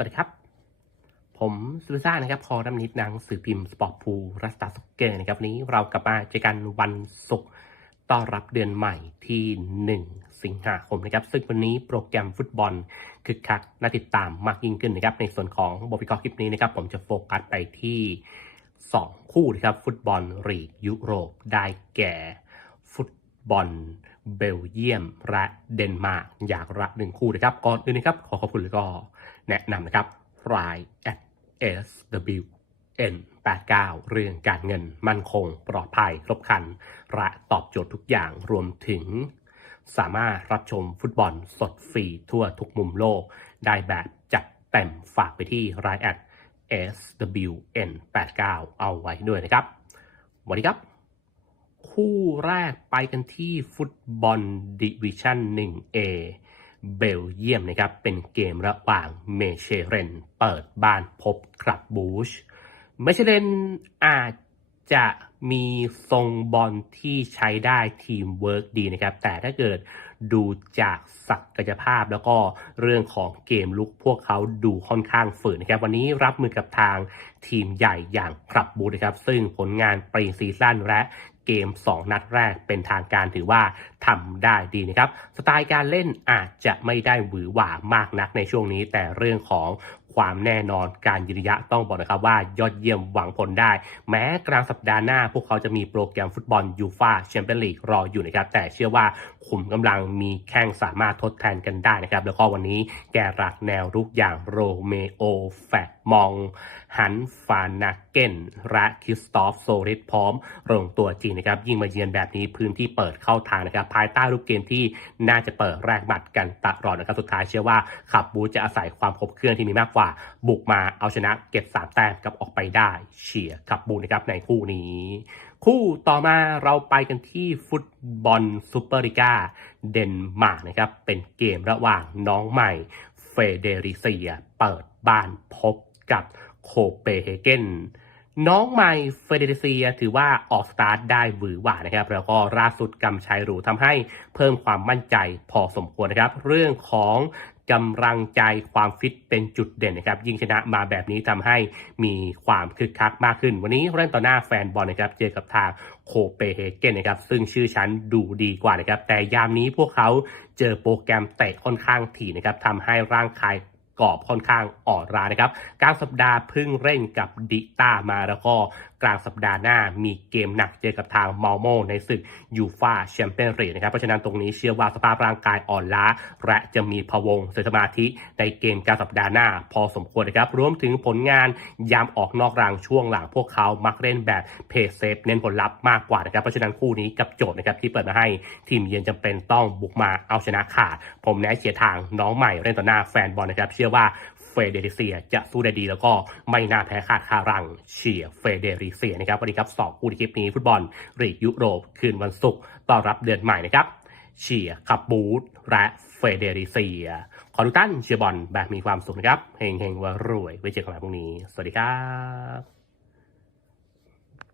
วัสดีครับ ผมซูซ่านะครับคอรัมนิดหนังสือพิมพ์สปอร์ตพูรัสตาสเกอร์นะครับวันนี้เรากลับมาเจอกันวันศุกร์ต้อนรับเดือนใหม่ที่ 1 สิงหาคมนะครับ ซึ่งวันนี้โปรแกรมฟุตบอลคึกคักน่าติดตามมากยิ่งขึ้นนะครับ ในส่วนของบทวิเคราะห์คลิปนี้นะครับ ผมจะโฟกัสไปที่ 2 คู่นะครับ ฟุตบอลลีกยุโรปได้แก่ฟุตบอลเบลเยียมและเดนมาร์กอย่างละหนึ่งคู่นะครับก่อนอื่นนะครับขอขอบคุณแล้วก็ แนะนำนะครับ r i at SW N 89 เรื่องการเงินมั่นคงปลอดภัยครบคัน และตอบโจทย์ทุกอย่างรวมถึง สามารถรับชมฟุตบอลสดฟรีทั่วทุกมุมโลก ได้แบบจัดเต็มฝากไปที่ r i at SWN 89 เอาไว้ด้วยนะครับสวัสดีครับ คู่แรกไปกันที่ฟุตบอลดิวิชั่น 1A เบลเยียมนะครับเป็นเกมระหว่างเมเชเรนเปิดบ้านพบครับบูชเมเชเรนอาจจะมีทรงบอลที่ใช้ได้ทีมเวิร์กดีนะครับ แต่ถ้าเกิดดูจากศักยภาพแล้วก็เรื่องของเกมลุกพวกเขาดูค่อนข้างฝืนนะครับ วันนี้รับมือกับทางทีมใหญ่อย่างครับบูชนะครับ ซึ่งผลงานปรีซีซั่นและ เกม 2 นัดแรกเป็นทางการถือว่าทำได้ดีนะครับ สไตล์การเล่นอาจจะไม่ได้หวือหวามากนักในช่วงนี้ แต่เรื่องของ ความแน่นอนการยืนระยะต้องบอกนะครับว่ายอดเยี่ยมหวังผลได้ แม้กลางสัปดาห์หน้า พวกเขาจะมีโปรแกรมฟุตบอลยูฟาแชมเปี้ยนลีกรออยู่นะครับ แต่เชื่อว่าขุมกำลังมีแข้งสามารถทดแทนกันได้นะครับ แล้วก็วันนี้แกรักแนวรุกอย่างโรเมโอแฟกมองฮันฟานาเกนและคริสตอฟโซริสพร้อมลงตัวจริงนะครับ ยิ่งมาเยือนแบบนี้พื้นที่เปิดเข้าทางนะครับ ภายใต้รูปเกมที่น่าจะเปิดแรกบัตรกันตลอดนะครับสุดท้ายเชื่อว่าขับบูจะอาศัยความครบเครื่องที่มีมากกว่าบุกมาเอาชนะเก็บ 3 แต้มกับออกไปได้ เฉียร์ขับบูนะครับในคู่นี้ คู่ต่อมาเราไปกันที่ฟุตบอลซูเปอร์ลิกาเดนมาร์กนะครับ เป็นเกมระหว่างน้องใหม่เฟเดริเซีย เปิดบ้านพบกับโคเปเฮเกนน้องใหม่เฟเดริเซียถือว่าออกสตาร์ทได้หวือหวานะครับ แล้วก็ล่าสุดกำชัยรูทำให้เพิ่มความมั่นใจพอสมควรนะครับ เรื่องของ กำลังใจความฟิตเป็นจุดเด่นนะครับ ยิ่งชนะมาแบบนี้ทำให้มีความคึกคักมากขึ้น วันนี้เล่นต่อหน้าแฟนบอลนะครับเจอกับทางโคเปเฮเกนนะครับซึ่งชื่อชั้นดูดีกว่านะครับแต่ยามนี้พวกเขาเจอโปรแกรมเตะค่อนข้างถี่นะครับทำให้ร่างกาย กรอบค่อนข้างอ่อนล้านะครับกลางสัปดาห์พึ่งเร่งกับดิต้ามาแล้วก็กลางสัปดาห์หน้ามีเกมหนักเจอกับทางมอลโมในศึกยูฟาแชมเปี้ยนลีกนะครับเพราะฉะนั้นตรงนี้เชื่อว่าสภาพร่างกายอ่อนล้า และจะมีพะวงเสมาธิในเกมกลางสัปดาห์หน้า พอสมควรนะครับรวมถึงผลงานยามออกนอกรางช่วงหลังพวกเขามักเล่นแบบเพย์เซฟเน้นผลลัพธ์มากกว่านะครับเพราะฉะนั้นคู่นี้กับโจทย์นะครับที่เปิดมาให้ทีมเยือนจำเป็นต้องบุกมาเอาชนะขาด ผมแนะเชียร์ทางน้องใหม่เล่นต่อหน้าแฟนบอลนะครับเชื่อว่าเฟเดริเซียจะสู้ได้ดีแล้วก็ไม่น่าแพ้ขาดคารังเชียร์เฟเดริเซียนะครับวันนี้ครับสองคู่ในคลิปนี้ฟุตบอลลีกยุโรปคืนวันศุกร์ต้อนรับเดือนใหม่นะครับเชียร์ขับบูธและเฟเดริเซีย ขอทุกท่านเชียร์บอลแบบมีความสุขนะครับเฮงเฮงว่ารวยไว้เจอกันใหม่พรุ่งนี้ สวัสดีครับ